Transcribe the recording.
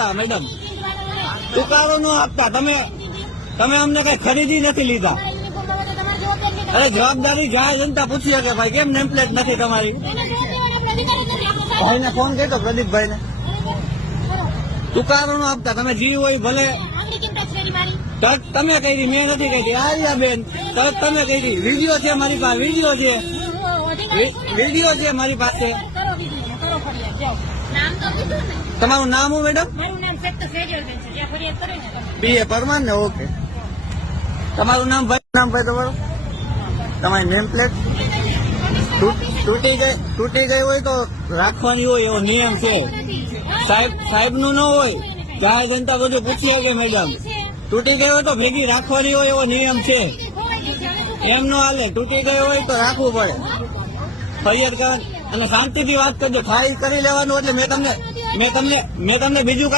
આપતા મેડમ, તુકારો ન આપતા. તમે અમને કઈ ખરીદી નથી લીધા. અરે જવાબદારી જાહેર જનતા પૂછીએ કે ભાઈ કેમ નેમપ્લેટ નથી તમારી? ભાઈને ફોન કર્યો પ્રદીપભાઈને, તુકારો ન આપતા. તમે જી હોય ભલે તરત તમે કરી, મેં નથી કરી. આર્યા બેન તરત તમે કરી. વિડીયો છે મારી પાસે, વિડીયો છે મારી પાસે. તમારું નામ હું મેડમ? BA પરમાર ને? ઓકે. તમારું નામ ભાઈ? નામ ભાઈ તમારું? તમારી નેમ પ્લેટ તૂટી ગઈ હોય તો રાખવાની હોય, એવો નિયમ છે સાહેબ નું ન હોય. જાહેર જનતા બધું પૂછીએ કે મેડમ તૂટી ગઈ હોય તો ભેગી રાખવાની હોય, એવો નિયમ છે. એમ ન હાલે. તૂટી ગઈ હોય તો રાખવું પડે. ફરિયાદ કરવાની અને શાંતિથી વાત કરજો. ખાલી કરી લેવાનું એટલે મેં તમને બીજું